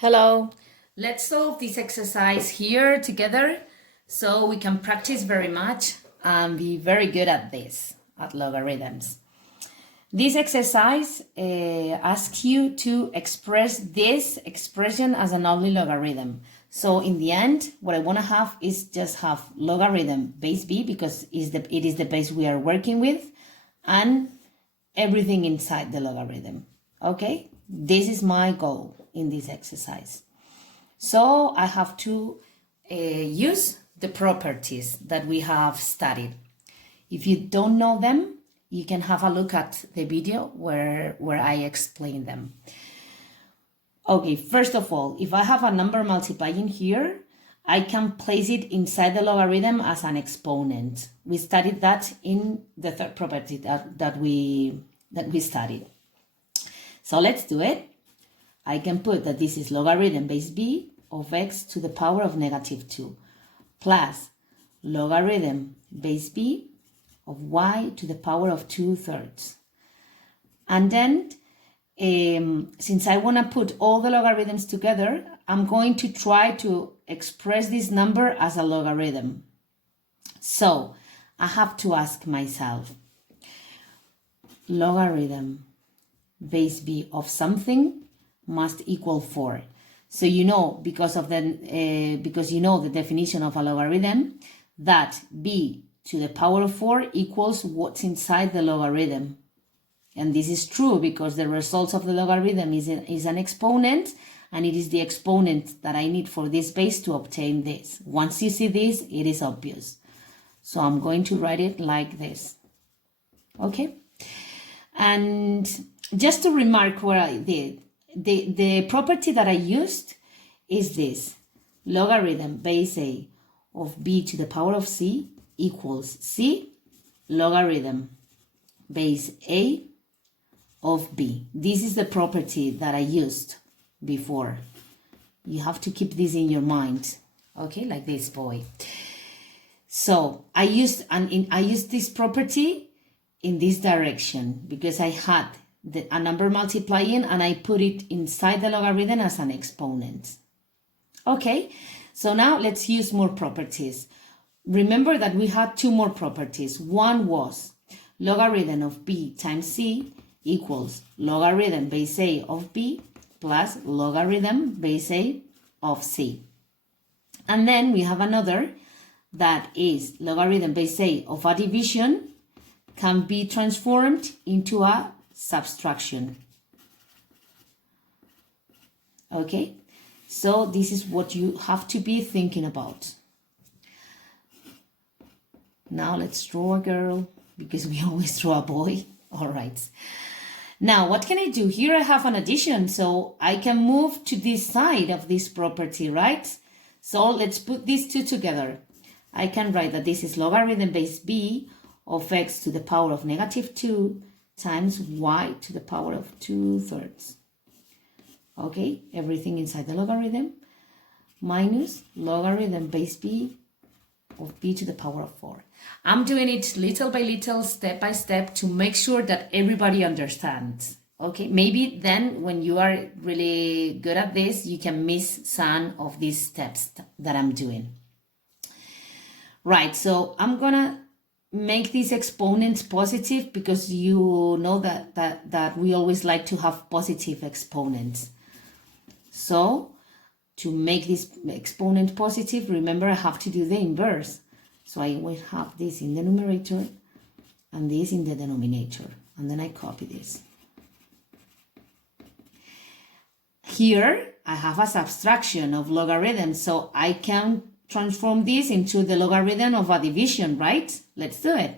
Hello, let's solve this exercise here together so we can practice very much and be very good at this, at logarithms. This exercise asks you to express this expression as an only logarithm. So in the end, what I want to have is just have logarithm base b because it is the base we are working with and everything inside the logarithm. Okay, this is my goal in this exercise. So I have to use the properties that we have studied. If you don't know them, you can have a look at the video where I explain them. Okay, first of all, if I have a number multiplying here, I can place it inside the logarithm as an exponent. We studied that in the third property that we studied. So let's do it. I can put that this is logarithm base b of x to the power of -2 plus logarithm base b of y to the power of 2/3. And then, since I want to put all the logarithms together, I'm going to try to express this number as a logarithm. So I have to ask myself, logarithm base b of something must equal 4. So you know, because you know the definition of a logarithm, that b to the power of 4 equals what's inside the logarithm. And this is true because the result of the logarithm is an exponent, and it is the exponent that I need for this base to obtain this. Once you see this, it is obvious. So I'm going to write it like this. Okay? And just to remark what I did, the property that I used is this: logarithm base a of b to the power of c equals c logarithm base a of b. This is the property that I used before. You have to keep this in your mind, okay, like this, boy. So I used this property in this direction because I had a number multiplying and I put it inside the logarithm as an exponent. Okay, so now let's use more properties. Remember that we had two more properties. One was logarithm of b times c equals logarithm base a of b plus logarithm base a of c. And then we have another that is logarithm base a of a division can be transformed into a subtraction. Okay, so this is what you have to be thinking about. Now let's draw a girl because we always draw a boy. All right. Now what can I do? Here I have an addition, so I can move to this side of this property, right? So let's put these two together. I can write that this is logarithm base b of x to the power of -2 times y to the power of 2/3. Okay, everything inside the logarithm minus logarithm base b of b to the power of 4. I'm doing it little by little, step by step, to make sure that everybody understands. Okay, maybe then when you are really good at this, you can miss some of these steps that I'm doing. Right, so I'm gonna make these exponents positive because you know that we always like to have positive exponents. So to make this exponent positive, remember I have to do the inverse. So I will have this in the numerator and this in the denominator, and then I copy this. Here I have a subtraction of logarithms, so I can transform this into the logarithm of a division, right? Let's do it.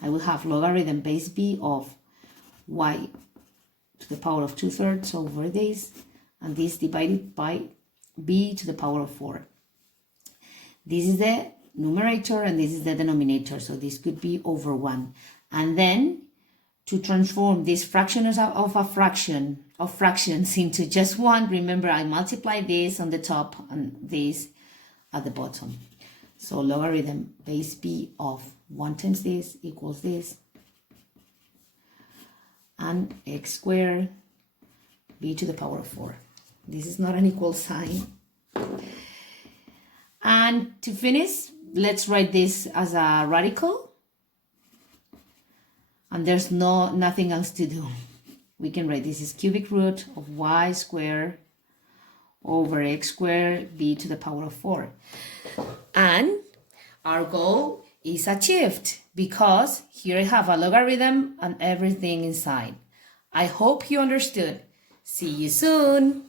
I will have logarithm base b of y to the power of 2/3 over this, and this divided by b to the power of 4. This is the numerator and this is the denominator, so this could be over 1. And then to transform this fraction of fractions into just 1, remember I multiply this on the top and this at the bottom. So logarithm base b of 1 times this equals this, and x squared b to the power of 4. This is not an equal sign. And to finish, let's write this as a radical. And there's nothing else to do. We can write this is cubic root of y squared over x squared b to the power of 4. And our goal is achieved because here I have a logarithm and everything inside. I hope you understood. See you soon.